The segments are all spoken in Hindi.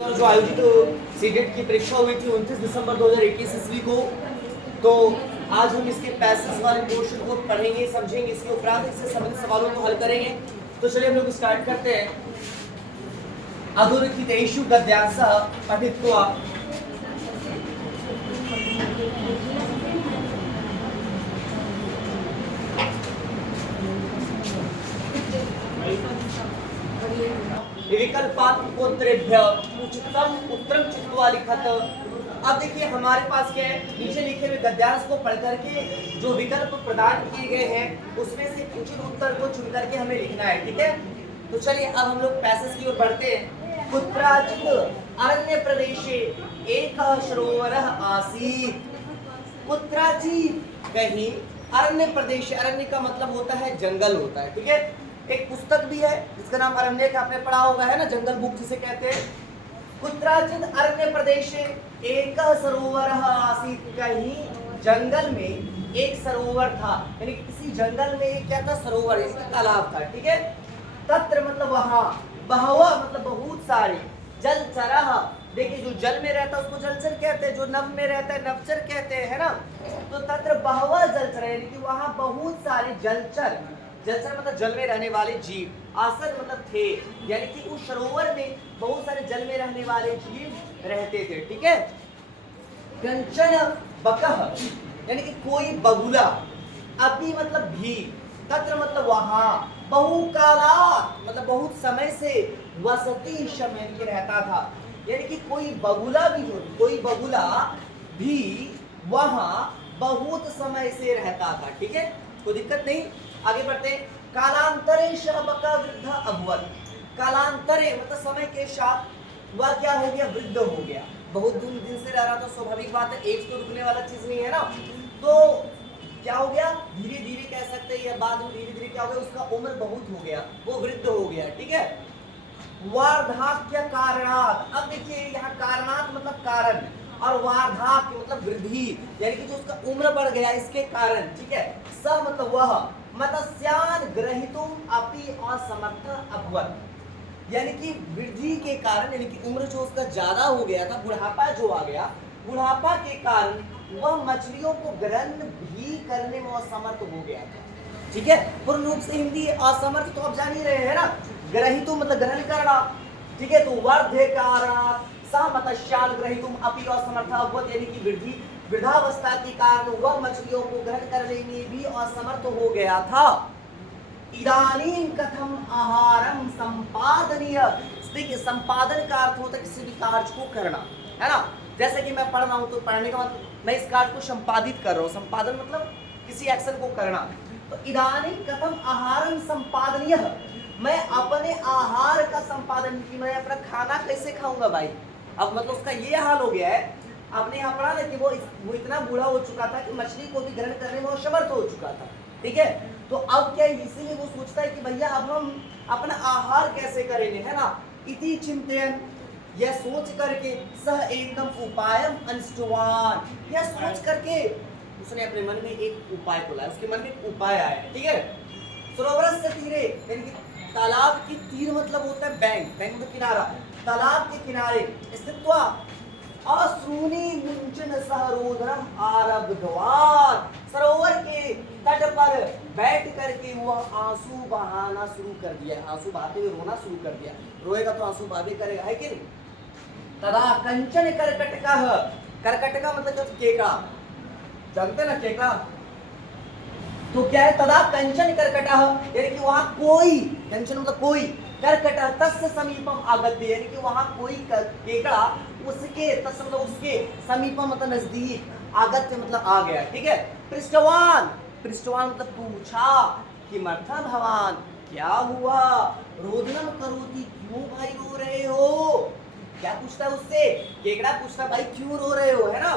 जो आयोजित सीटेट की परीक्षा हुई थी 29 दिसंबर 2021 ईस्वी को, तो आज हम इसके पैसेज वाले पोर्शन को पढ़ेंगे, समझेंगे, इसके उपरांत इससे संबंधित सवालों को हल करेंगे। तो चलिए हम लोग स्टार्ट करते हैं। अधोरेखितेषु गद्यांशः पठित्वा विकल्पात् उत्तरेभ्य उचितम उत्तरम चित्वा लिखत। अब देखिए हमारे पास क्या है, नीचे लिखे हुए गद्यांश को पढ़ करके जो विकल्प प्रदान किए गए हैं उसमें से उचित उत्तर को चुन करके हमें लिखना है, ठीक है। तो चलिए अब हम लोग पैसेज की ओर बढ़ते हैं। कुत्राचित अरण्य प्रदेशे एकः सरोवरः आसीत्। कुत्राचित कहीं अरण्य प्रदेश, अरण्य का मतलब होता है जंगल होता है, ठीक है। एक पुस्तक भी है जिसका नाम अरण्यक, आपने पढ़ा होगा, है ना, जंगल बुक जिसे कहते हैं। कुत्राचित अरण्य प्रदेशे एकः सरोवरः आसीत्। कहीं जंगल में एक सरोवर था, यानी किसी जंगल में एक क्या था, सरोवर, एक तालाब था, ठीक है। तत्र मतलब वहां, बहवः मतलब बहुत सारे, जलचरः, देखिए जो जल में रहता है उसको जलचर कहते हैं, जो नभ में रहता है नभचर कहते हैं, है ना। तो तत्र बहवः जलचर, यानी कि वहां बहुत सारे जलचर, जलचर मतलब जल में रहने वाले जीव, आसन मतलब थे, यानी कि उस सरोवर में बहुत सारे जल में रहने वाले जीव रहते थे, ठीक है। कंचन बकः, यानी कि कोई बगुला, अपि मतलब भी, तत्र मतलब वहां, बहुकालात् मतलब बहुत समय से, वसति समय के रहता था, यानी कि कोई बगुला भी हो, कोई बगुला भी वहां बहुत समय से रहता था, ठीक है, कोई दिक्कत नहीं। आगे बढ़ते हैं। कालांतरे सः बकः वृद्ध अभवत्। कालांतरे मतलब समय के साथ वह क्या हो गया, वृद्ध हो गया। बहुत दिन से रह रहा था, स्वाभाविक बात है, एज तो रुकने वाला चीज नहीं है ना। तो क्या हो गया, धीरे धीरे कह सकते हैं, या बाद में धीरे धीरे क्या हो गया, उसका उम्र बहुत हो गया, वो वृद्ध हो गया, ठीक है। वार्धाक्य कारणात्, अब देखिए यहाँ कारणात् मतलब कारण, और वार्धाक्य मतलब वृद्धि, यानी कि जो उसका उम्र बढ़ गया इसके कारण, ठीक है। स मतलब वह, मत्स्यान् ग्रहीतुम् अपि असमर्थ अभवत्, यानी कि वृद्धि के कारण, यानी कि उम्र जो उसका ज्यादा हो गया था, बुढ़ापा जो आ गया, बुढ़ापा के कारण वह मछलियों को ग्रहण भी करने में असमर्थ हो गया था, ठीक है। पूर्ण रूप से हिंदी असमर्थ तो आप जान ही रहे हैं ना, ग्रहीतुम मतलब ग्रहण करना, ठीक है। तो वर्धे कारणात् स मत्स्यान् ग्रहीतुम् अपि असमर्थ अभवत्, यानी कि वृद्धि, वृद्धावस्था के कारण वह मछलियों को ग्रहण करने में भी असमर्थ हो गया था। इदानीं कथम आहारम संपादनीय। देखिए संपादन का अर्थ होता है किसी भी कार्य को करना, है ना। जैसे कि मैं पढ़ रहा हूं तो पढ़ने का मतलब मैं इस कार्य को संपादित कर रहा हूं, संपादन मतलब किसी एक्शन को करना। तो इदानीं कथम आहारम संपादनीय, मैं अपने आहार का संपादन, की मैं अपना खाना कैसे खाऊंगा भाई। अब मतलब उसका ये हाल हो गया है, आपने यहाँ पढ़ा ना कि वो इतना बूढ़ा हो चुका था कि मछली को भी ग्रहण करने में असमर्थ हो चुका था, ठीक है। तो अब क्या, इसीलिए वो सोचता है कि भैया अब हम अपना आहार कैसे करेंगे, है ना। इति चिंतयन्, यह सोच करके, सह एकम उपायम अनुष्ठवान, यह सोच करके उसने अपने मन में एक उपाय को लाया, उसके मन में एक उपाय आया, ठीक है। सरोवर से तीरे, यानी कि तालाब के तीर मतलब होता है बैंक, बैंक मतलब किनारा, तालाब के किनारे स्थित्वा अश्रूनि मुंचन सहरोदरम आरब्धवान, सरोवर के तट पर बैठ करके वह आंसू बहाना शुरू कर दिया, आंसू बहाते हुए रोना शुरू कर दिया। रोएगा तो आंसू बहावे करेगा, है कि नहीं। तदा कंचन कर्कटकः, कर्कटका मतलब केकड़ा, जानते ना केकड़ा, तो क्या है, तदा कंचन कर्कटः, यानी कि वहां कोई, कंचन मतलब कोई, कर्कटः तस्य समीपम आगत्य, यानी कि वहां कोई केकड़ा उसके, तस्य मतलब उसके, समीपम मतलब नजदीक, आगत्य मतलब आ गया, ठीक है। पृष्ठवान, पृष्ठवान मतलब पूछा कि मर्था भवान, क्या हुआ, रोदनम करोति, क्यों भाई रो रहे हो, क्या पूछता है उससे, केकड़ा पूछता भाई क्यों रो रहे हो, है ना।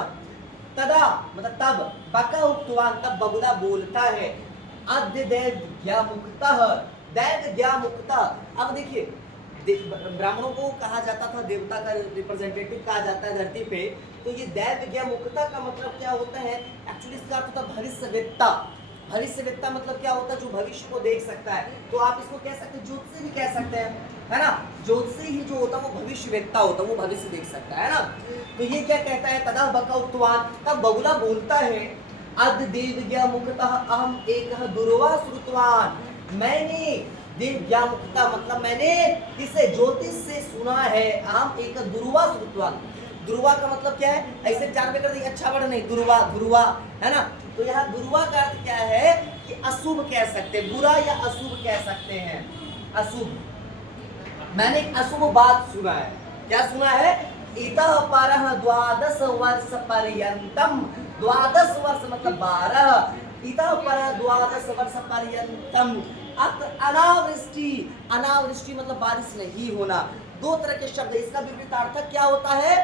तदा मतलब तब, बका उक्तवान तब बगुला बोलता है, अद्य दैवज्ञामुक्तः, दैवज्ञामुक्तः। अब देखिए ब्राह्मणों को कहा जाता था, देवता का रिप्रेजेंटेटिव कहा जाता है धरती पे, तो ये दैवज्ञामुक्तः का मतलब क्या होता है, एक्चुअली इसका अर्थ होता है भविष्यवेत्ता। भविष्यवेत्ता मतलब क्या होता है, जो भविष्य को देख सकता है। तो आप इसको कह सकते हैं, ज्योतिषी भी कह सकते हैं, है ना। ज्योतिषी ही जो होता है वो भविष्यवेत्ता होता है, वो भविष्य देख सकता है ना। तो ये क्या कहता है, तदा बका उक्तवान, तब बगुला बोलता है, अद देवज्ञा मुखतः अहम एकः दुर्वा श्रुतवान, मैंने देवज्ञा मुखतः मतलब मैंने किसे, ज्योतिष से सुना है, अहम एक दुर्वा श्रुतवान। दुर्वा का मतलब क्या है, ऐसे चार में कर दिया, अच्छा वर्ड नहीं, दुर्वा, दुर्वा है ना। तो यहाँ दुर्वा का अर्थ क्या है कि अशुभ कह सकते हैं, बुरा या अशुभ कह सकते हैं, अशुभ। मैंने एक अशुभ बात सुना है, क्या सुना है, इतः परः द्वादश वर्ष पर्यंतम, द्वादश वर्ष मतलब 12, इतः परः द्वादश वर्ष पर्यंतम अनावृष्टि, अनावृष्टि मतलब बारिश नहीं होना। दो तरह के शब्द, इसका विपरीतार्थक क्या होता है,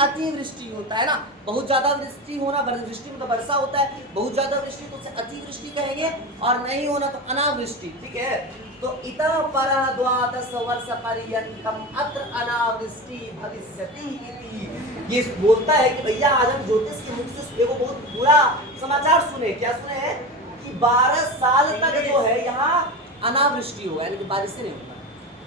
अतिवृष्टि होता है ना। बहुत ज्यादा वृष्टि होना, वृष्टि मतलब वर्षा होता है, बहुत ज्यादा वृष्टि तो उसे अतिवृष्टि कहेंगे, और नहीं होना तो अनावृष्टि, ठीक है। तो इतः परः द्वादश वर्ष पर्यंतम अत्र अनावृष्टि भविष्यति इति, ये बोलता है कि भैया आज हम ज्योतिष के मुख से एगो बहुत बुरा समाचार सुने, क्या सुने हैं कि 12 साल तक जो है यहाँ अनावृष्टि होगा, यानी कि बारिश नहीं होगा,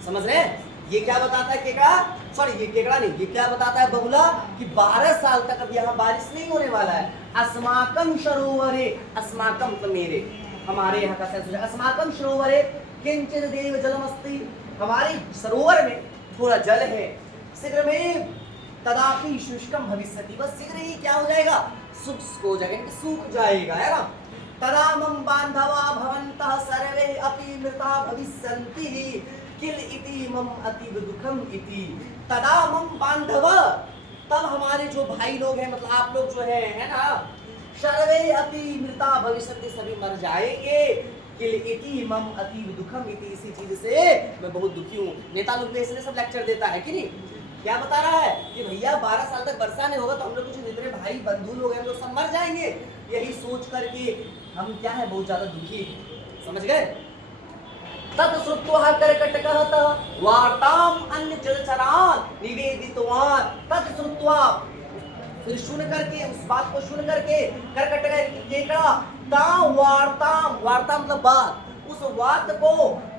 समझ रहे हैं। ये क्या बताता है केकड़ा, सॉरी ये केकड़ा नहीं, ये क्या बताता है बगुला कि 12 साल तक अब यहाँ बारिश नहीं होने वाला है। अस्माकम सरोवरे, अस्माकम मतलब मेरे, हमारे यहाँ का सेंस है, अस्माकम सरोवरे किंचित देव जलमस्ति, हमारे सरोवर में थोड़ा जल है, शीघ्र में तदापि शुष्कम भविष्यति, बस शीघ्र ही क्या हो जाएगा, शुष्क हो जाएगा, सूख जाएगा, है ना। तदा मम बांधवा भवन्तः सर्वे अपि मृता भविष्यन्ति किल इति मम अतीव दुखम इति, तदा मम बांधव, तब हमारे जो भाई लोग हैं, मतलब आप लोग जो है ना, सर्वे अपि मृता भविष्यन्ति, सभी मर जाएंगे, किल इति मम अतीव दुखम इति, इसी चीज से मैं बहुत दुखी हूँ। नेता लोग पे इसलिए सब लेक्चर देता है कि नहीं, क्या बता रहा है कि भैया 12 साल तक वर्षा नहीं होगा तो हम लोग कुछ जितने भाई बंधु लोग हैं हम लोग सब मर जाएंगे, यही सोच करके हम क्या है बहुत ज्यादा दुखी हैं, समझ गए। तत् श्रुत्वा कर्कटकः वार्ताम अन्य जलचरान् निवेदितवान्, तत् श्रुत्वा फिर सुन करके, उस बात को सुन करके, कर्कटक केकड़ा ता वार्ताम, वार्ता मतलब बात, उस बात को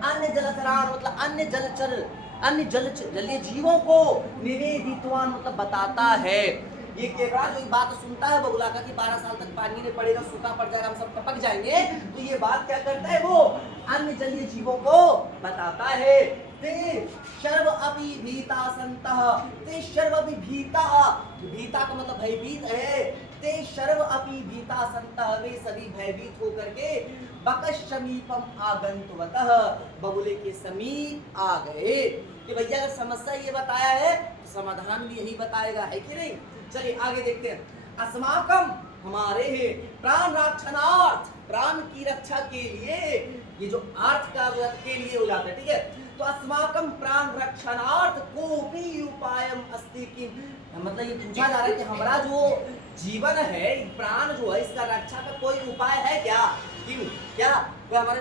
अन्य जलचरान् मतलब अन्य जलचर, अन्य जलीय जीवों को निवेदितवान मतलब बताता है। ये केकड़ा जो बात सुनता है बगुला का कि 12 साल तक पानी नहीं पड़ेगा, सूखा पड़ जाएगा, हम सब टपक जाएंगे, तो ये बात क्या करता है, वो अन्य जलीय जीवों को बताता है। ते शर्व अपि भीता संतः, ते शर्व अपि भीता, भीता का मतलब भयभीत है, ते शर्व अपि भीता संतः, वे सभी भयभीत होकर के बकश समीपम आगंतुवतः, बगुले के समीप आ गए। कि भैया अगर समस्या ये बताया है तो समाधान भी यही बताएगा, है कि नहीं। चलिए आगे देखते हैं। अस्माकम हमारे है, प्राण रक्षणार्थ, प्राण की रक्षा के लिए, ये जो अर्थ का के लिए हो जाता है, ठीक है। तो अस्माकम प्राण रक्षणार्थ कोपि उपायम अस्ति किम, मतलब ये पूछा जा रहा है कि हमारा जो जीवन है, प्राण जो है, इसका रक्षा का कोई उपाय है क्या, क्यों क्या कोई हमारे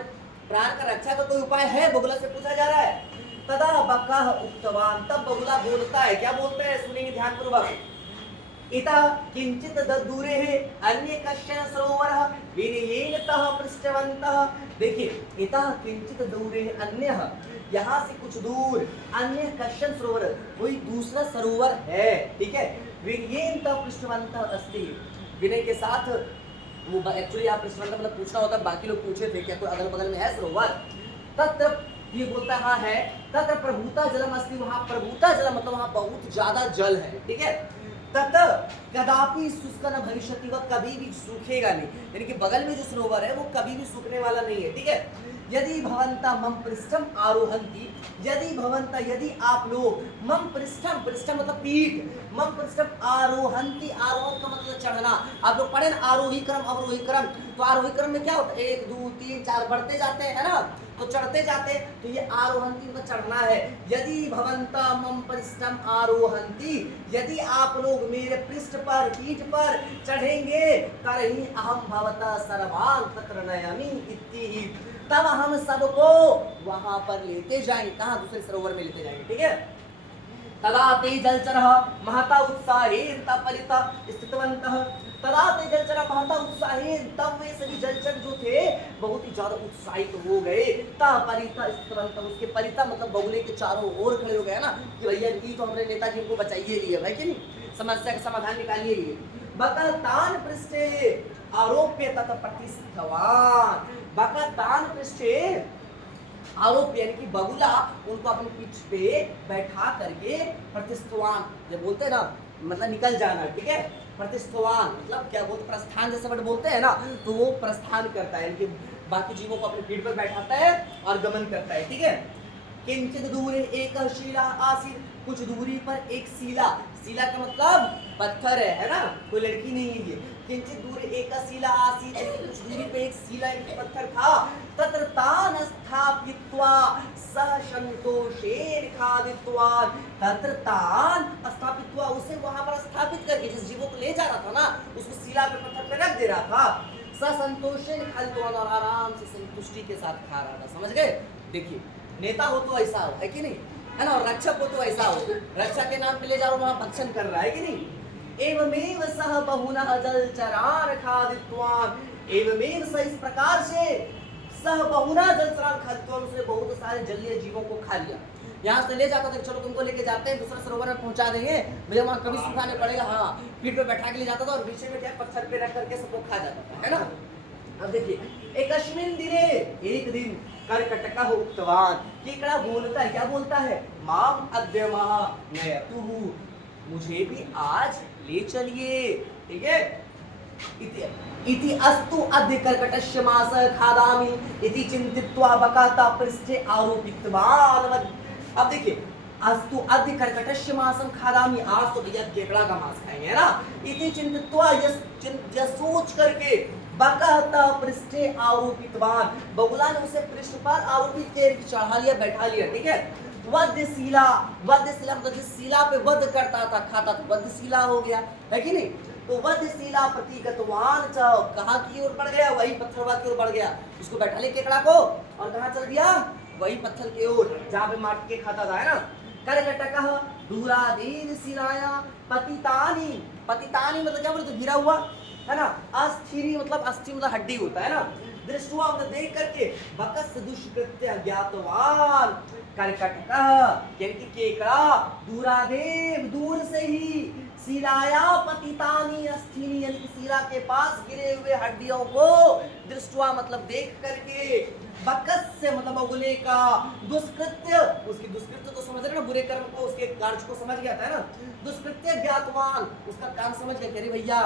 प्राण का रक्षा का कोई उपाय है, बगुला से पूछा जा रहा है। तदा बकः उक्तवान, तब बगुला बोलता है, क्या बोलता है सुनेंगे ध्यान पूर्वक। इतः किंचित दूरे है अन्य कश्चन सरोवरः विनयेन तः पृष्ठवन्तः, देखिए इतः किंचित दूरे अन्य, यहाँ से कुछ दूर अन्य कश्चन सरोवर, कोई दूसरा सरोवर है, ठीक है। विनयेन तः पृष्ठवन्तः अस्ति, विनय के साथ वो एक्चुअली यहाँ पृष्ठवंत मतलब पूछना होता है, बाकी लोग पूछे थे क्या कोई अगल बगल में है सरोवर, तत्र ये बोलता है हाँ है, तत्र प्रभुता जलम अस्ति, वहाँ प्रभुता जल मतलब वहाँ बहुत ज्यादा जल है, ठीक है। तत् कदापि शुष्क न भविष्यति, वह कभी भी सूखेगा नहीं, यानी कि बगल में जो सरोवर है वो कभी भी सूखने वाला नहीं है, ठीक है। यदि भवंता मम पृष्ठम आरोहंती, यदि भवंता यदि आप लोग मम पृष्ठम, पृष्ठम मतलब पीठ, मम पृष्ठम आरोहंती, आरोहण का मतलब चढ़ना, आप लोग पढ़े ना आरोही क्रम अवरोही क्रम, तो आरोही क्रम में क्या होता है 1 2 3 4 बढ़ते जाते हैं, है ना, तो चढ़ते जाते, तो ये आरोहंती का चढ़ना है। यदि भवंता मम पृष्ठम आरोहंती, यदि आप लोग मेरे पृष्ठ पर पीठ पर चढ़ेंगे, तरहि अहम भवता सर्वान् तत्र नयामि इति, तब हम सबको वहां पर लेते जाएंगे, कहाँ दूसरे सरोवर में लेते जाएंगे, ठीक है। तदा ते जलचरः महता उत्साहेन तपलिता स्थितवन्तः, तदा ते जलचरा महता उत्साहे, तब वे सभी जलचर जो थे बहुत ही ज्यादा उत्साहित हो गए। ता परिता स्तवंत, उसके परिता मतलब बगुले के चारों ओर खड़े हो गए ना कि भैया ये तो हमारे नेताजी को बचाइए लिए भाई कि नहीं, समस्या का समाधान निकालिए लिए। बकतान पृष्ठे आरोप्य तथा प्रतिष्ठवान, बकतान पृष्ठे आरोप यानी कि बगुला उनको अपनी पीठ पे बैठा करके प्रतिष्ठवान, जब बोलते हैं ना मतलब निकल जाना, ठीक है, प्रतिष्ठवान मतलब क्या बोलते, प्रस्थान जैसे वर्ड बोलते हैं ना, तो वो प्रस्थान करता है, यानी कि बाकी जीवों को अपनी पीठ पर बैठाता है और गमन करता है, ठीक है। किंचित दूरे एक शिला आसीन, कुछ दूरी पर एक शिला, शिला का मतलब पत्थर है ना, कोई लड़की नहीं है ये। किंचित दूर एक शिला आसीन, कुछ दूरी पे एक शिला एक पत्थर था। तत्र तान स्थापित्वा सह संतोषेन खादित्वान, तत्र तान स्थापित्वा, उसे वहां पर स्थापित करके जिस जीवों को ले जा रहा था ना उसको शिला पे पत्थर पे रख दे रहा था। सह संतोषेन खादित्वान, और आराम से संतुष्टि के साथ खा रहा था। समझ गए? देखिए नेता हो तो ऐसा हो, है कि नहीं, है ना, और रक्षक हो तो ऐसा हो, रक्षा के नाम पे ले जाओ वहां भक्षण कर रहा है कि नहीं। एवमेव सह बहुनः जलचरान खादित्वान, एवमेव सह, इस प्रकार से सह बहुनः जलचरान खादित्वान, उसने बहुत सारे जलीय जीवों को खा लिया। यहाँ से ले जाता था, चलो तुमको लेके जाते हैं दूसरे सरोवर में पहुंचा देंगे, मुझे वहां कभी सुखाने पड़ेगा, हाँ पीठ पे बैठा के ले जाता था और पीछे में क्या पत्थर पे रख करके सबको खा जाता था, है ना। अब देखिए एकस्मिन् दिने, एक दिन कर्कटकः उक्तवान, केकड़ा बोलता है, क्या बोलता है, माम अद्य नयतुः, मुझे भी आज ले चलिए, ठीक है। इति अस्तु अद्य कर्कटस्य मासः खादामि इति चिंतित्वा बकाता पृष्ठे आरोपितवान। अब देखिए अस्तु अद्य कर्कटस्य मासं खादामि, आज तो भैया केकड़ा का मांस खाएंगे, है ना। इति चिंतित्वा, यह सोच करके बकाता पृष्ठे आरोपितवान, बगुला ने उसे पृष्ठ पर आरोपित करके चढ़ा लिया, बैठा लिया, ठीक है। वध्यशिला, वध्यशिला मतलब जिस शिला पे वध करता था खाता था, वध्यशिला हो गया, है कि नहीं। तो वध्यशिला प्रतिगतवान च, कहाँ की ओर बढ़ गया, वही पत्थरवा की ओर बढ़ गया, उसको बैठा ले केकड़ा को और कहाँ चल दिया, वही पत्थर की ओर जहाँ पे मार के खाता था, है ना। कर्कटकः दूरादेव शिलाया पतितानि, पतितानि मतलब क्या बोलते, गिरा हुआ, है ना। अस्थिरी मतलब अस्थि मतलब हड्डी होता है ना। दृष्टवा मतलब देख करके बकस दुष्कृत्य ज्ञातवान, कर्कटकः यानी कि केकड़ा दूरादेव, दूर से ही, शिलाया पतितानि अस्थिनी यानी कि शिला के पास गिरे हुए हड्डियों को, दृष्टवा मतलब देख करके, बकस से मतलब बगुले का, दुष्कृत्य उसकी दुष्कृत्य तो समझ रहे ना, बुरे कर्म को उसके कार्य को समझ गया था, है ना। दुष्कृत्य ज्ञातवान उसका काम समझ गया, अरे भैया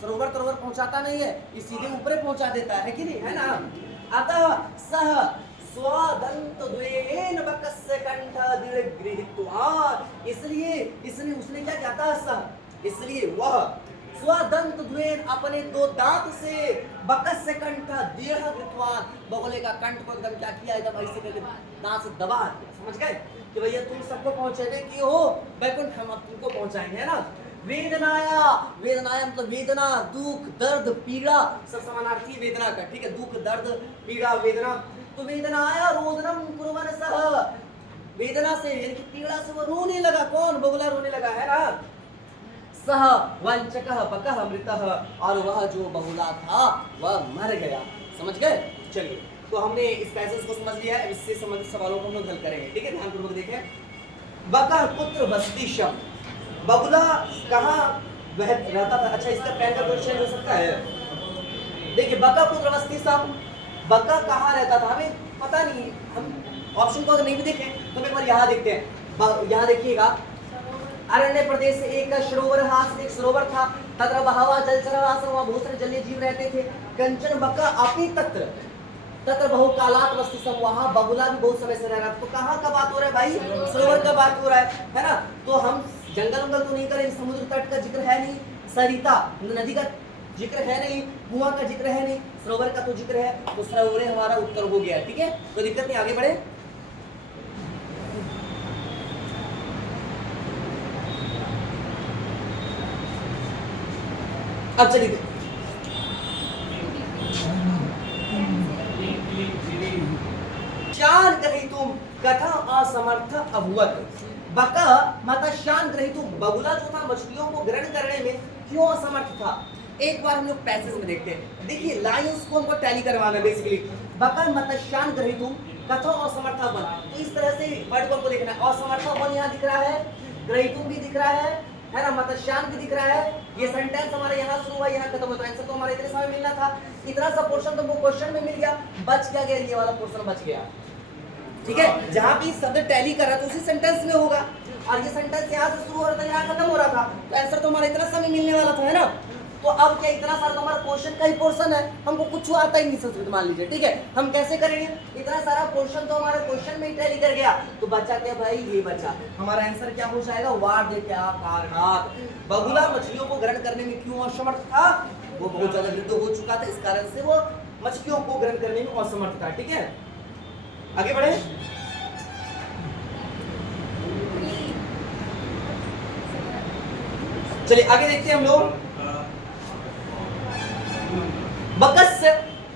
सरोवर तरोवर पहुंचाता नहीं है, ये सीधे ऊपर पहुंचा देता है कि नहीं, है ना। अतः सह स्वदंत द्वेन बकस्य कंठ दृढ़ गृहीत्वा, इसलिए इसने उसने क्या किया था, सह इसलिए वह स्वदंत द्वेन अपने दो दांत से बकस्य कंठ दृढ़ गृहीत्वा, बगुले का कंठ को एकदम क्या किया, एकदम ऐसे करके दांत से दबा दिया। समझ गए कि भैया तुम सबको पहुंचाने की हो बैकुंठ, हम अब तुमको पहुंचाएंगे, है ना। वेदनाया, वेदनाया मतलब वेदना, दुख, दर्द, पीड़ा, सब समानार्थी वेदना का, ठीक है, दुख, दर्द, पीड़ा, वेदना। तो वेदनाया रोदनम कुर्वन् सः, वेदना से यानी कि पीड़ा से वो रोने लगा, कौन, बगुला रोने लगा, है ना। सह वंचकः बकः मृतः, और वह जो बगुला था वह मर गया। समझ गए? चलिए तो हमने इस पैसेज को समझ लिया है, इससे संबंधित सवालों को हम लोग हल करेंगे, ठीक है, ध्यानपूर्वक देखें। बकः पुत्र वस्ती शब्द, बगुला कहाँ वह रहता था, अच्छा इसका पहला क्वेश्चन हो सकता है। देखिए बका पुत्र वस्ती सम, बका कहाँ रहता था हमें पता नहीं, हम ऑप्शन को अगर नहीं भी देखें तो एक बार यहाँ देखते हैं, यहाँ देखिएगा, अरण्य प्रदेश से एक सरोवर हास, एक सरोवर था, तत्र बहवा जलचर आसन, वहाँ बहुत सारे जलीय जीव रहते थे। कंचन बका अपि तत्र, तत्र बहुकालात वस्ती सम, वहाँ बगुला भी बहुत समय से रह रहा था। तो कहाँ का बात हो रहा है भाई, सरोवर का बात हो रहा है ना। तो हम जंगल वंगल तो नहीं करें, समुद्र तट का जिक्र है नहीं, सरिता नदी का जिक्र है नहीं, कुआं का जिक्र है नहीं, सरोवर का तो जिक्र है, तो सरोवर हमारा उत्तर हो गया, ठीक है, तो दिक्कत नहीं, आगे बढ़े। अब चलिए जान कही तुम कथा असमर्थ अभुवत, बका मत्स्यान ग्रहीतु, बगुला जो था मछलियों को ग्रहण करने में क्यों असमर्थ था। एक बार हम लोग पैसेज में देखते हैं। देखिए लाइंस को हमको टैली करवाना बेसिकली। बका मत्स्यान ग्रहीतु कथो असमर्था वन, तो इस तरह से वर्ड को हमको देखना है। असमर्था वन यहाँ दिख रहा है, ग्रहीतुम भी दिख रहा है ना, मत्स्यान भी दिख रहा है। ये सेंटेंस हमारा यहाँ शुरू हुआ, यहाँ खत्म होता है। आंसर तो हमारा इतने समय मिलना था, इतना सा पोर्शन तो हमको क्वेश्चन में मिल गया। बच क्या गया, ये वाला पोर्शन बच गया। ठीक है, जहां भी शब्द टैली कर रहा था उसी सेंटेंस में होगा, और ये सेंटेंस यहाँ से शुरू हो रहा था, यहाँ खत्म हो रहा था, तो आंसर तो हमारा इतना समय मिलने वाला था, है ना। तो अब क्या इतना सारा तो हमारा क्वेश्चन का ही पोर्शन है, हमको कुछ आता ही नहीं संस्कृत मान लीजिए। ठीक है, हम कैसे करेंगे, इतना सारा पोर्शन तो हमारा क्वेश्चन में ही टैली कर गया, तो बचा क्या भाई, ये बचा। हमारा आंसर क्या हो जाएगा, वार्ध क्या कारणात, बगुला मछलियों को ग्रहण करने में क्यों असमर्थ था, वो बहुत ज्यादा वृद्ध हो चुका था, इस कारण से वो मछलियों को ग्रहण करने में असमर्थ था। ठीक है, आगे बढ़े। चलिए आगे देखते हैं हम लोग। बकस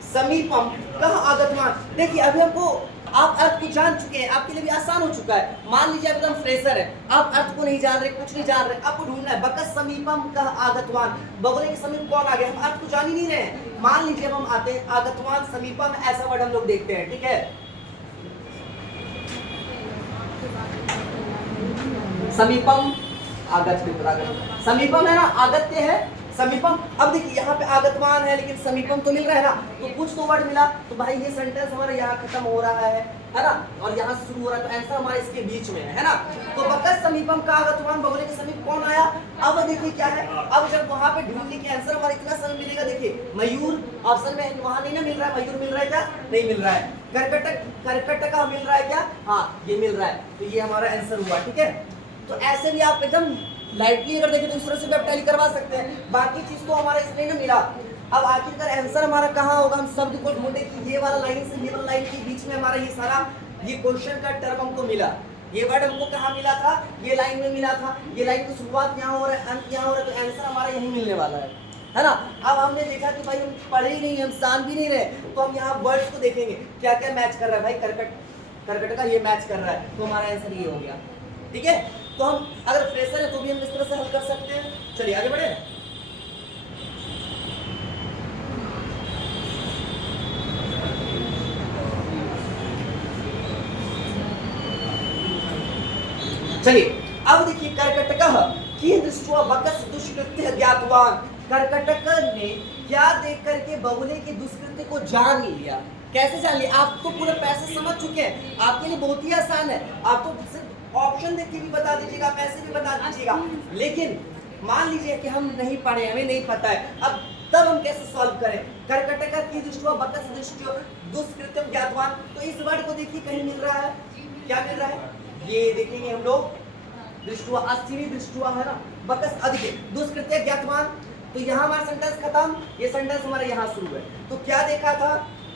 समीपम कह आगतमान, देखिए अभी हमको आप अर्थ को जान चुके हैं, आपके लिए भी आसान हो चुका है। मान लीजिए एकदम फ्रेशर है, आप अर्थ को नहीं जान रहे, कुछ नहीं जान रहे, आपको ढूंढना है। बकस समीपम कह आगतवान, बगुले के समीप कौन आ गया, हम अर्थ को जान ही नहीं रहे। मान लीजिए अब हम आते हैं आगतवान समीपम, ऐसा वर्ड हम लोग देखते हैं। ठीक है, समीपम आगत्य, समीपम है ना, आगत्य है, समीपम। अब देखिए यहाँ पे आगतवान है लेकिन समीपम तो मिल रहा है ना, तो कुछ तो वर्ड मिला, तो भाई ये सेंटेंस हमारा यहाँ खत्म हो रहा है ना, और यहाँ से शुरू हो रहा है, तो आंसर हमारा इसके बीच में है ना। तो बकस समीपम का आगतवान, बगुले के समीप कौन आया। अब देखिए क्या है, अब जब वहां पे ढूंढने के आंसर हमारा इतना समय मिलेगा। देखिए मयूर ऑप्शन में वहां नहीं ना मिल रहा है, मयूर मिल रहा है क्या, नहीं मिल रहा है। कर्कटक, कर्कटका मिल रहा है क्या, हाँ ये मिल रहा है, तो ये हमारा आंसर हुआ। ठीक है, तो ऐसे भी आप एकदम लाइटली अगर देखें तो इस तरह से भी आप टैली करवा सकते हैं। बाकी चीज तो हमारा इसमें ना मिला। अब आखिरकार आंसर हमारा कहाँ होगा, हम शब्द को ढूंढे कि ये वाला लाइन से ये वाला लाइन के बीच में हमारा ये सारा ये क्वेश्चन का टर्म हमको मिला। ये वर्ड हमको कहाँ मिला था, ये लाइन में मिला था, ये लाइन की शुरुआत यहाँ हो रहा है, अंत यहाँ हो रहा है, तो आंसर हमारा यही मिलने वाला है ना। अब हमने देखा कि भाई हम पढ़े ही नहीं, हम जान भी नहीं रहे, तो हम यहाँ वर्ड्स को देखेंगे क्या क्या मैच कर रहा है। भाई कर्कट का ये मैच कर रहा है, तो हमारा आंसर ये हो गया। ठीक है, तो हम अगर फ्रेशर है तो भी हम इस तरह से हल कर सकते हैं। चलिए आगे बढ़े। चलिए अब देखिए, कर्कटकः किं दृष्ट्वा बकस दुष्कृत्य ज्ञातवान, कर्कटक ने क्या देख करके बगुले के दुष्कृत्य को जान लिया। कैसे जान लिया, आप तो पूरे पैसे समझ चुके हैं, आपके लिए बहुत ही आसान है, आप तो सिर्फ ऑप्शन देख के भी बता दीजिएगा, पैसे भी बता दीजिएगा। लेकिन मान लीजिए कि हम नहीं पढ़े, हमें नहीं पता है, अब तब हम कैसे सॉल्व करें। कर्कटक की दृष्टि बकस दृष्टि दुष्कृत्यम ज्ञातवान, तो इस वर्ड को देखिए कहीं मिल रहा है, क्या मिल रहा है, ये देखेंगे हम लोग, दृष्टुआ अस्थिनी दृष्टुआ है ना, बकस अधिक दुष्कृत्य ज्ञातवान, तो यहाँ हमारा सेंटेंस खत्म, ये सेंटेंस हमारा यहाँ शुरू है। तो क्या देखा था,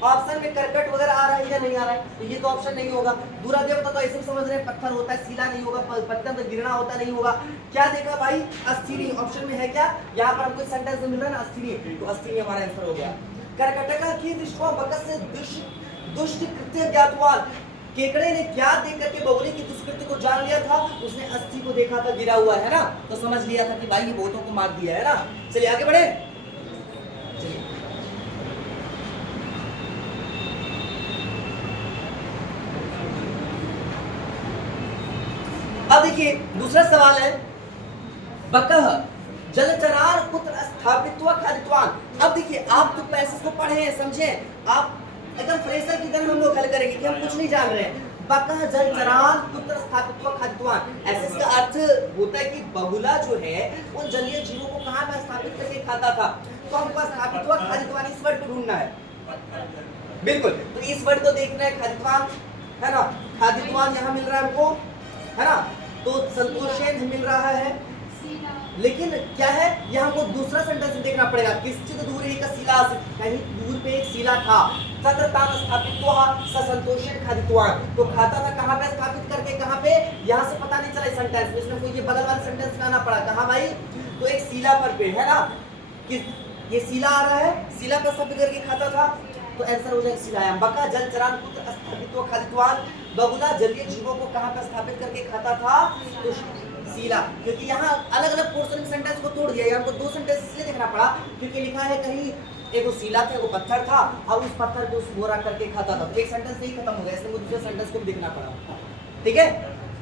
ऑप्शन में कर्कट वगैरह आ रहा है या नहीं आ रहा है, तो ये तो ऑप्शन नहीं होगा। दूरा देवता तो ऐसे समझ रहे हैं पत्थर होता है, सीला नहीं होगा, पत्थर तो गिरना होता नहीं होगा। क्या देखा भाई, अस्थिनी ऑप्शन में है क्या, यहाँ पर हमको सेंटेंस मिल रहा है ना अस्थिनी, तो अस्थिनी हमारा आंसर हो गया। कर्कटका की दृष्टि बकस से दुष्ट कृत्य ज्ञातवान, केकड़े ने क्या देख करके बगुले की दुष्कृत्य को जान लिया था, उसने अस्थि को देखा था गिरा हुआ है ना, तो समझ लिया था कि भाई ये बहुतों को मार दिया है ना। चलिए आगे बढ़े। अब देखिए दूसरा सवाल है, बकह जलचरार कुत्र स्थापित्वा खादित्वान। अब देखिए आप तो पैसेज को पढ़े हैं, समझे, आप एकदम फ्रेशर की तरह हम लोग हल करेंगे कि हम कुछ नहीं जान रहे हैं। बकह जलचरार कुत्र स्थापित्वा खादित्वान, ऐसे इसका अर्थ होता है कि बगुला जो है उन जलीय जीवों को कहाँ पे स्थापित करके खाता था, तो हमको स्थापित्वा खादित्वान इस वर्ड को ढूंढना है। बिल्कुल, तो इस वर्ड को देखना है, खादित्वान है ना, खादित्वान यहाँ मिल रहा है हमको, है ना, तो संतोषेन मिल रहा है। लेकिन क्या है, यहाँ को दूसरा सेंटेंस देखना पड़ेगा, किंचित दूर एक शिला, कहीं दूर पे एक शिला था, तत्र तान स्थापित्वा स संतोषेन खादित्वान, तो खाता था कहाँ पे, स्थापित करके कहाँ पे, यहाँ से पता नहीं चला इस सेंटेंस में, इसमें कोई ये बगल वाला सेंटेंस में आना पड़ा, कहाँ भाई, तो एक शिला पर पे है ना, कि ये शिला आ रहा है, शिला पर स्थापित करके खाता था, तो आंसर हो जाएगा शिलायाम। बका जलचरान पुत्र स्थापित्वा खादित्वान, बगुला जलीय जीवों को कहाँ पर स्थापित करके खाता था? तो शिला, क्योंकि यहाँ अलग अलग पोर्शन में सेंटेंस को तोड़ दिया, हमको दो सेंटेंस इसलिए देखना पड़ा क्योंकि लिखा है कहीं एक वो शिला था, वो पत्थर था और उस पत्थर को गोरा करके खाता था, तो एक सेंटेंस नहीं खत्म हो गया, इसलिए मुझे दूसरे सेंटेंस को भी देखना पड़ा। ठीक है,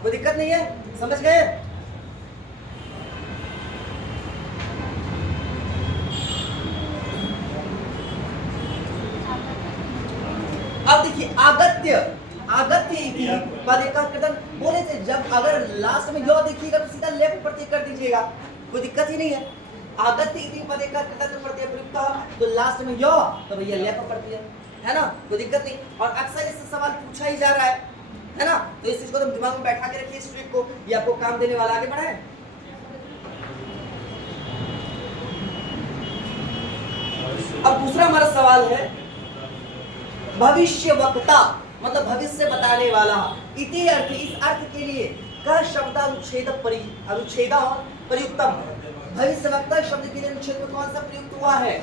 कोई दिक्कत नहीं है, समझ गए? अब देखिए आगत्य इति पद का कृतन बोले थे, जब अगर लास्ट में यो देखिएगा तो सीधा लेफ्ट प्रत्यय कर दीजिएगा, कोई दिक्कत ही नहीं है। आगत्य इति पद का कृतन प्रत्यय प्रयुक्त तो लास्ट में यो तो भैया लेफ्ट प्रत्यय है ना, कोई दिक्कत नहीं। और अक्सर इससे सवाल पूछा ही जा रहा है ना, तो इस चीज को तुम दिमाग में बैठा के रखिए, इस ट्रिक को, ये आपको काम देने वाला। आगे बढ़े। अब दूसरा हमारा सवाल है भविष्य वक्ता, मतलब भविष्य बताने वाला। इति अर्थ, इस अर्थ के लिए क शब्द अनुच्छेद प्रयुक्तम, भविष्य वक्ता शब्द के लिए अनुच्छेद में कौन सा प्रयुक्त हुआ है?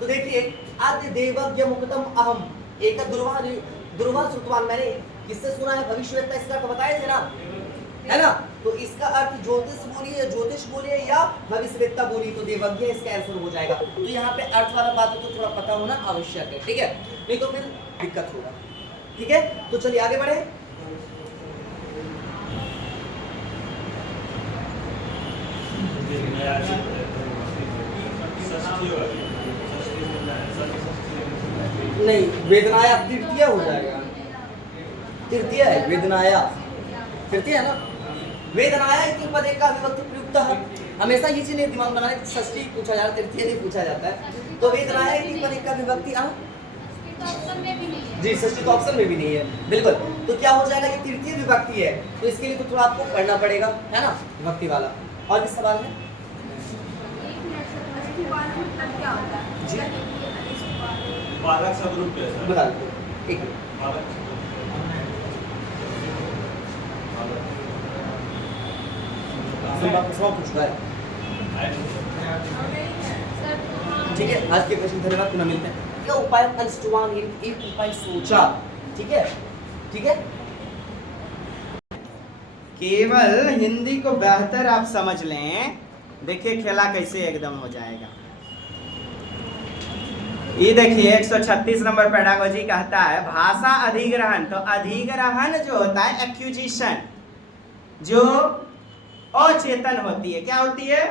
तो देखिए आद्य देवज्ञ मुक्तम अहम एक दुर्वा श्रुतवान, मैंने किससे सुना है भविष्य वक्ता, इसका तो बताए थे ना, है ना। तो इसका अर्थ ज्योतिष बोलिए या भविष्यवेत्ता बोलिए, तो देवज्ञ इसका आंसर हो जाएगा। तो यहाँ पे अर्थ वाला बात तो थोड़ा पता होना आवश्यक है, ठीक है, नहीं तो फिर दिक्कत होगा। ठीक है, तो चलिए आगे बढ़े। नहीं, वेदनाया तृतीय हो जाएगा, तृतीय है वेदनाया, तृतीय है ना। वेदनाया इति पद का विभक्ति प्रयुक्त है, हमेशा ये चीज दिमाग में लगाने, षष्ठी पूछा जा रहा है, तृतीय नहीं पूछा जाता है। तो वेदनाया इति पद का विभक्ति जी षष्ठी तो ऑप्शन में भी नहीं है, बिल्कुल। तो क्या हो जाएगा, ये तृतीय विभक्ति है, तो इसके लिए तो थोड़ा आपको पढ़ना पड़ेगा, है ना, विभक्ति वाला। और किस सवाल में जी बालक शब्द कैसा बता दो, एक सवाल पूछ रहा है, ठीक है। आज के प्रश्न धन्यवाद, पुनः मिलते हैं। क्या उपाय अनुष्ठान, एक उपाय सोचा, ठीक है, ठीक है। केवल हिंदी को बेहतर आप समझ लें, देखिए खेला कैसे एकदम हो जाएगा। ये देखिए 136 नंबर पेडागोजी कहता है भाषा अधिग्रहण, तो अधिग्रहण जो होता है एक्यूजिशन, जो अचेतन होती है, क्या होती है?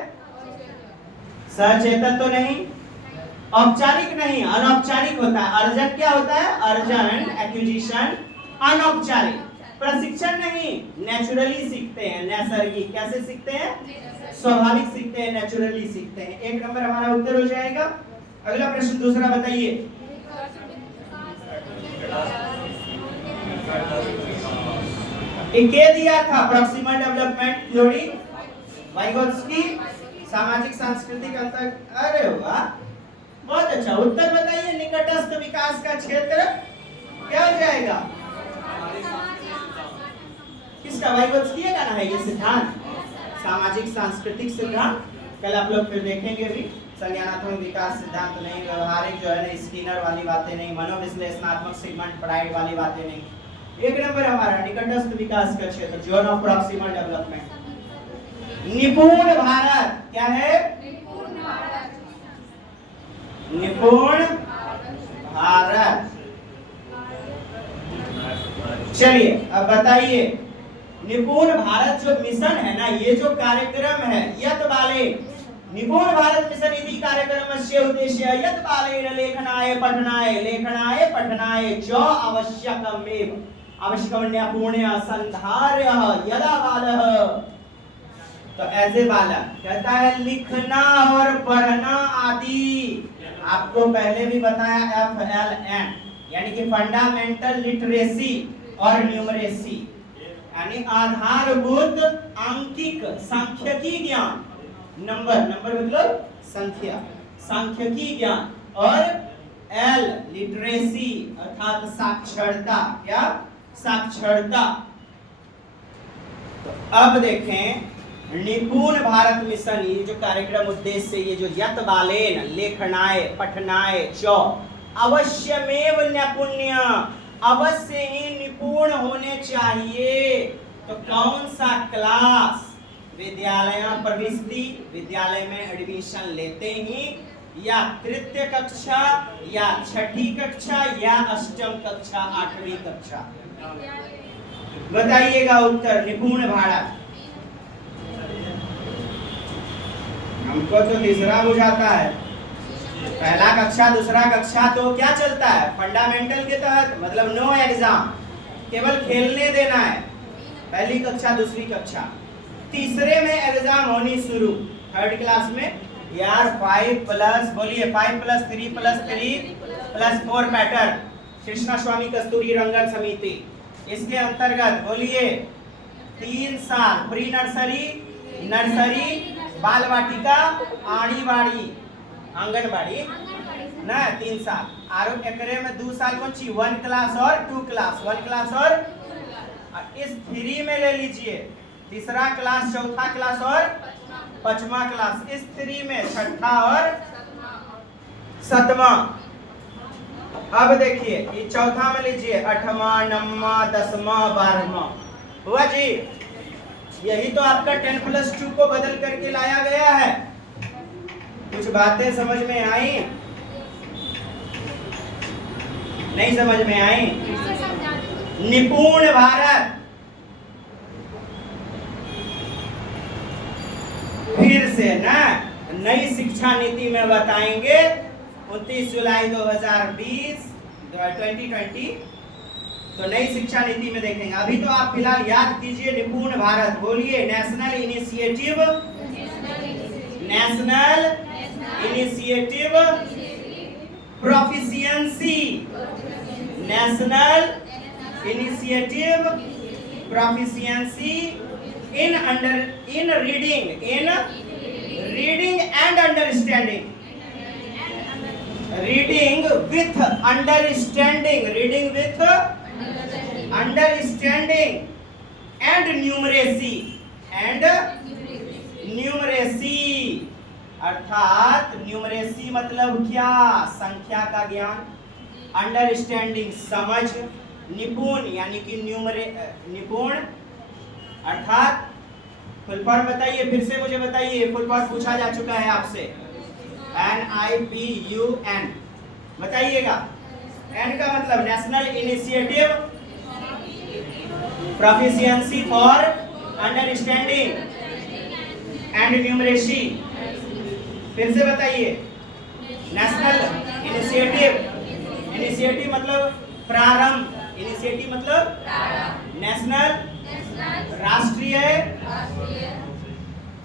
सचेतन तो नहीं, औपचारिक नहीं, अनौपचारिक होता है। अर्जन क्या होता है? अर्जन एक्विजिशन अनौपचारिक, प्रशिक्षण नहीं, नेचुरली सीखते हैं, नैसर्गिक। कैसे सीखते हैं? स्वाभाविक सीखते हैं, नेचुरली सीखते हैं। एक नंबर हमारा उत्तर हो जाएगा। अगला प्रश्न दूसरा बताइए। क्या दिया था? प्रॉक्सिमल डेवलपमेंट थ्योरी, वाइगोत्स्की, सामाजिक सांस्कृतिक अंतर। अरे वाह, बहुत अच्छा। उत्तर बताइए, निकटस्थ विकास का क्षेत्र क्या हो जाएगा? किसका? वाइगोत्स्की का ना है ये सिद्धांत, सामाजिक सांस्कृतिक सिद्धांत। कल आप लोग फिर देखेंगे भी, संज्ञानात्मक विकास सिद्धांत नहीं, व्यवहारिक जो है ना स्किनर वाली बातें नहीं, मनोविश्लेषणात्मक सिगमंड फ्राइड वाली बातें नहीं। एक नंबर हमारा निकटस्थ विकास का क्षेत्र, जोन ऑफ प्रॉक्सिमल डेवलपमेंट। निपुण भारत क्या है? निपुण भारत। चलिए अब बताइए, निपुण भारत जो मिशन है ना, ये जो कार्यक्रम है, यत बाले निपुण भारत मिशन इति कार्यक्रमस्य उद्देश्य यत बालेन लेखनाय पठनाय च आवश्यकमेव आवश्यकमन्यापूर्ण्य संधार्य यदा बालः। तो ऐसे बालक कहता है लिखना और पढ़ना आदि, आपको पहले भी बताया FLN, यानी कि फंडामेंटल लिटरेसी और न्यूमरेसी, यानी आधारभूत अंकिक सांख्यिकी ज्ञान। नंबर मतलब संख्या, सांख्यिकी ज्ञान। और L लिटरेसी अर्थात साक्षरता। क्या? साक्षरता। तो अब देखें, निपुण भारत मिशन, ये जो कार्यक्रम उद्देश्य, ये जो यत बालेन लेखनाय पठनाय च अवश्यमेव नैपुण्य, अवश्य ही निपुण होने चाहिए। तो कौन सा क्लास? विद्यालय प्रविष्टि, विद्यालय में एडमिशन लेते ही, या तृतीय कक्षा, या छठी कक्षा, या अष्टम कक्षा, आठवीं कक्षा? बताइएगा उत्तर। निपुण भारत हमको तो तीसरा बुझाता है। पहला कक्षा दूसरा कक्षा तो क्या चलता है? फंडामेंटल के तहत, मतलब नो एग्जाम, केवल खेलने देना है। पहली कक्षा दूसरी कक्षा, तीसरे में एग्जाम होनी शुरू। थर्ड क्लास में यार 5 प्लस, बोलिए 5 + 3 + 3 + 4 पैटर्न, कृष्णा स्वामी कस्तूरी रंगन समिति, इसके अंतर्गत बोलिए 3 साल प्री नर्सरी, नर्सरी, बाल वाटिका, आड़ी बाड़ी, आंगनबाड़ी ना 3 साल। आरो एकरे में 2 साल कौन सी? 1 क्लास और 2 क्लास, 1 क्लास और इस 3 में ले लीजिए तीसरा क्लास, चौथा क्लास और पांचवा क्लास। इस 3 में छठा और सातवां। अब देखिए ये चौथा में लीजिए 8वां, 9वां, 10वां, 12वां। हुआ जी? यही तो आपका 10+2 को बदल करके लाया गया है। कुछ बातें समझ में आई? नहीं समझ में आई? निपुण भारत फिर से ना नई शिक्षा नीति में बताएंगे 29 जुलाई 2020 तो नई शिक्षा नीति में देखेंगे। अभी तो आप फिलहाल याद कीजिए निपुण भारत। बोलिए national initiative, national initiative proficiency, national initiative proficiency in reading and understanding, reading with understanding, reading with understanding and numeracy, and numeracy. अर्थात न्यूमरेसी मतलब क्या? संख्या का ज्ञान, अंडरस्टैंडिंग समझ, निपुण यानी कि निपुण अर्थात फुल फॉर्म बताइए, फिर से मुझे बताइए। फुल फॉर्म पूछा जा चुका है आपसे, NIPUN बताइएगा। एन का मतलब national initiative proficiency for understanding and numeracy. फिर से बताइए। नेशनल इनिशिएटिव, इनिशिएटिव मतलब प्रारंभ, इनिशिएटिव मतलब नेशनल राष्ट्रीय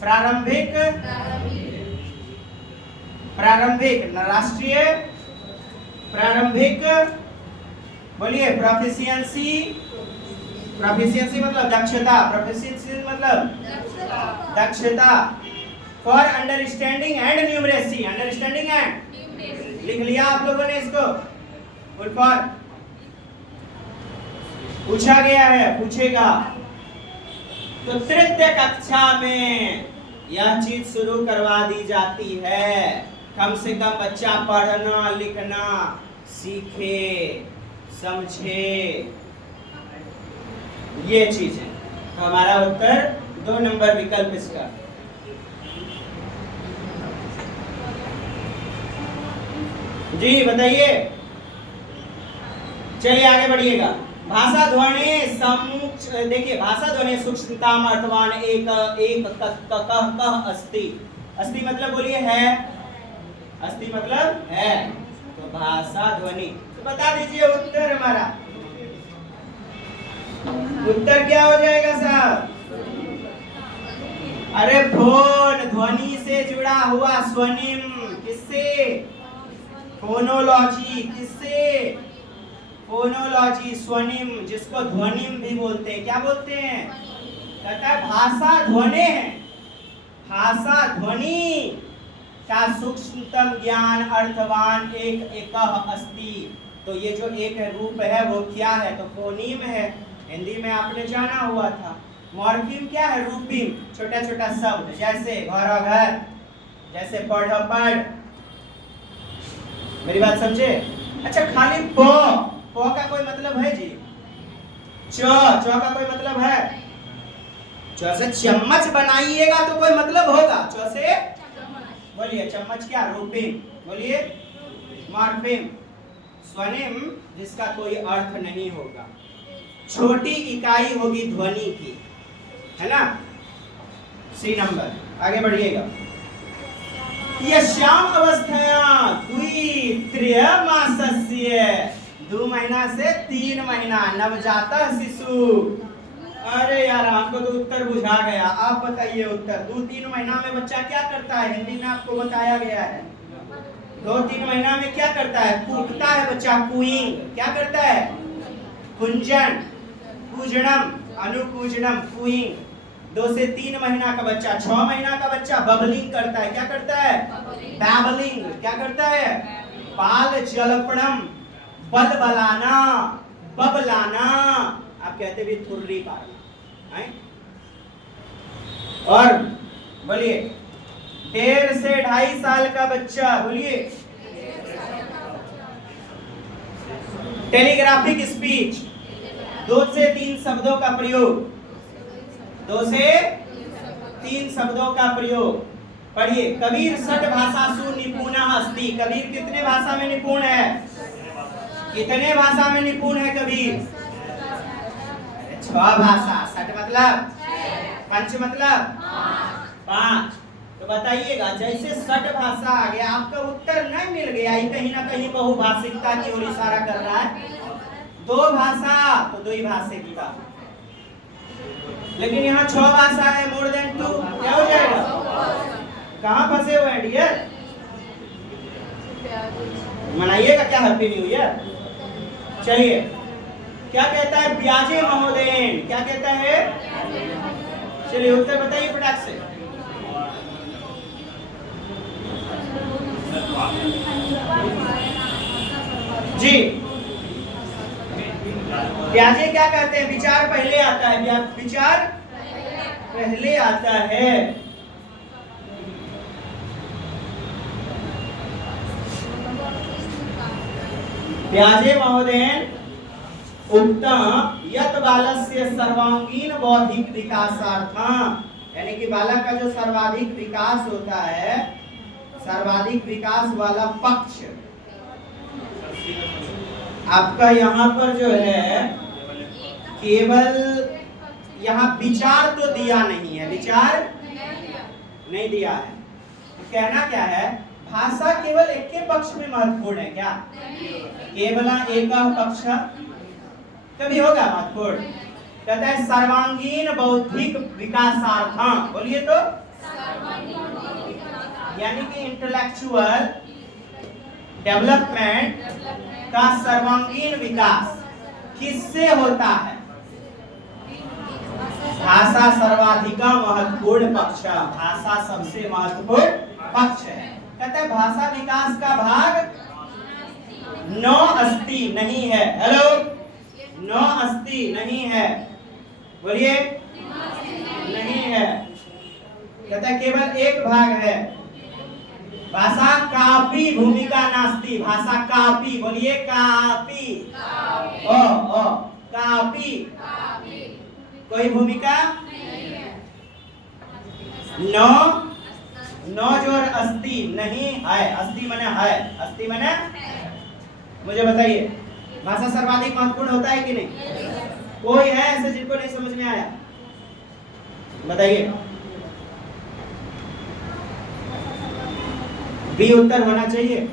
प्रारंभिक, प्रारंभिक राष्ट्रीय प्रारंभिक, बोलिए प्रोफिशिएंसी, प्रोफिशिएंसी मतलब दक्षता, प्रोफिशिएंसी मतलब दक्षता for understanding and numeracy, understanding and लिख लिया आप लोगों ने इसको। फुल फॉर्म पूछा गया है, पूछेगा। तो तृतीय कक्षा में यह चीज शुरू करवा दी जाती है, कम से कम बच्चा पढ़ना लिखना सीखे, समझे, ये चीज है। तो हमारा उत्तर 2 नंबर विकल्प इसका। जी बताइए, चलिए आगे बढ़िएगा। भाषा ध्वनि देखिए, भाषा ध्वनि सूक्ष्मताम अर्थवान एक कह अस्ति, अस्ति मतलब बोलिए है, अस्ति मतलब है, तो भाषा ध्वनि। तो बता दीजिए उत्तर हमारा, उत्तर क्या हो जाएगा साहब? अरे फोन, ध्वनि से जुड़ा हुआ स्वनिम, किससे? फोनोलॉजी, किससे? फोनोलॉजी, स्वनिम, जिसको ध्वनिम भी बोलते हैं। क्या बोलते हैं? कहता है भाषा ध्वनि है, भाषा ध्वनि का सूक्ष्मतम ज्ञान अर्थवान एक एकह अस्ति। तो ये जो एक रूप है वो क्या है? तो फोनीम है, हिंदी में आपने जाना हुआ था। मॉर्फीम क्या है? रूपीम, छोटा छोटा शब्द, जैसे घर घर, जैसे पढ़ पढ़। मेरी बात समझे? अच्छा, खाली प प का कोई मतलब है जी? च का कोई मतलब है? च से चम्मच बनाइएगा तो कोई मतलब होगा। च से बोलिए चम्मच क्या? रूपिम। बोलिए मॉर्फिम। स्वनिम जिसका कोई अर्थ नहीं होगा, छोटी इकाई होगी ध्वनि की, है ना? सी नंबर, आगे बढ़िएगा। यश्याम अवस्थया द्वित्रियमासस्य, 2 महीना से 3 महीना नवजाता शिशु। अरे यार आपको तो उत्तर बुझा गया, आप बताइए उत्तर। 2-3 महीना में बच्चा क्या करता है? हिंदी में आपको बताया गया है। 2-3 महीना में क्या करता है? कूकता है बच्चा, कूइंग। क्या करता है? कुंजन, पूजनम, अनुपूजनम, कूइंग। 2 से 3 महीना का बच्चा, 6 महीना का बच्चा बबलिंग करता है। क्या करता है? बैबलिंग। क्या करता है? पाल जलपणम, बलबलाना, बबलाना। आप कहते भी थुर्री पालना है। और बोलिए 1.5 से 2.5 साल का बच्चा, बोलिए टेलीग्राफिक स्पीच, 2 से 3 शब्दों का प्रयोग, 2 से 3 शब्दों का प्रयोग। पढ़िए कबीर 6 भाषासु निपुणः अस्ति। कबीर कितने भाषा में निपुण है? कितने भाषा में निपुण है कबीर? 6 भाषा। 6 मतलब 5 मतलब 5। तो बताइएगा जैसे 6 भाषा आ गया, आपका उत्तर नहीं मिल गया, ये कहीं ना कहीं बहुभाषिकता की ओर इशारा कर रहा है। 2 भाषा तो 2 ही भाषिकता, लेकिन यहाँ 6 भाषा है, मोर देन 2, क्या हो जाएगा? कहाँ फंसे हुए हैं डियर? मनाइएगा क्या हैप्पी न्यू ईयर? चलिए क्या कहता है ब्याजे महोदय? क्या कहता है? चलिए उत्तर बताइए फटाक से। जी ब्याजे क्या कहते हैं? विचार पहले आता है। विचार पहले आता है। ब्याजे महोदय उत्तम यत बालस्य सर्वांगीण बौद्धिक विकासार्थम, यानी कि बालक का जो सर्वाधिक विकास होता है, सर्वाधिक विकास वाला पक्ष आपका यहाँ पर जो है, केवल यहाँ विचार तो दिया नहीं है, विचार नहीं दिया है। तो कहना क्या है? भाषा केवल एक के पक्ष में महत्वपूर्ण है क्या? केवल एक पक्ष कभी होगा महत्वपूर्ण? कहता है सर्वांगीण बौद्धिक विकासार्थम। बोलिए तो, यानी कि इंटेलेक्चुअल डेवलपमेंट का सर्वांगीण विकास किससे होता है? भाषा सर्वाधिक महत्वपूर्ण पक्ष, भाषा सबसे महत्वपूर्ण पक्ष है। कहता है भाषा विकास का भाग 9 अस्ति नहीं है। हेलो, 9 अस्ति नहीं है। बोलिए नहीं है। कहता है केवल एक भाग है। भाषा कापी भूमिका नास्ति। भाषा कापी, बोलिए कापी, ओ कापी, कोई भूमिका नौ जोर अस्ति नहीं है। अस्ति माने है, अस्ति माने मुझे बताइए भाषा सर्वाधिक महत्वपूर्ण होता है कि नहीं? कोई है ऐसे जिनको नहीं समझ में आया? बताइए। बी उत्तर होना चाहिए।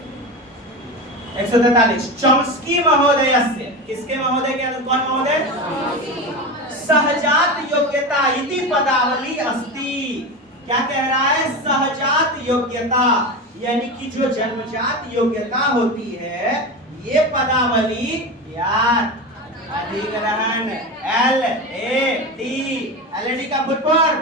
143 चॉम्स्की महोदय से, किसके महोदय के? कौन महोदय? सहजात योग्यता इति पदावली अस्ति। क्या कह रहा है? सहजात योग्यता, यानी कि जो जन्मजात योग्यता होती है, ये पदावली यार अधिग्रहण LAD का फुल फॉर्म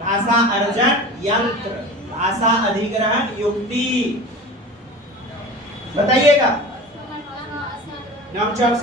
भाषा अर्जन यंत्र, भाषा अधिग्रहण युक्ति। बताइएगा। नाम चॉम्स्की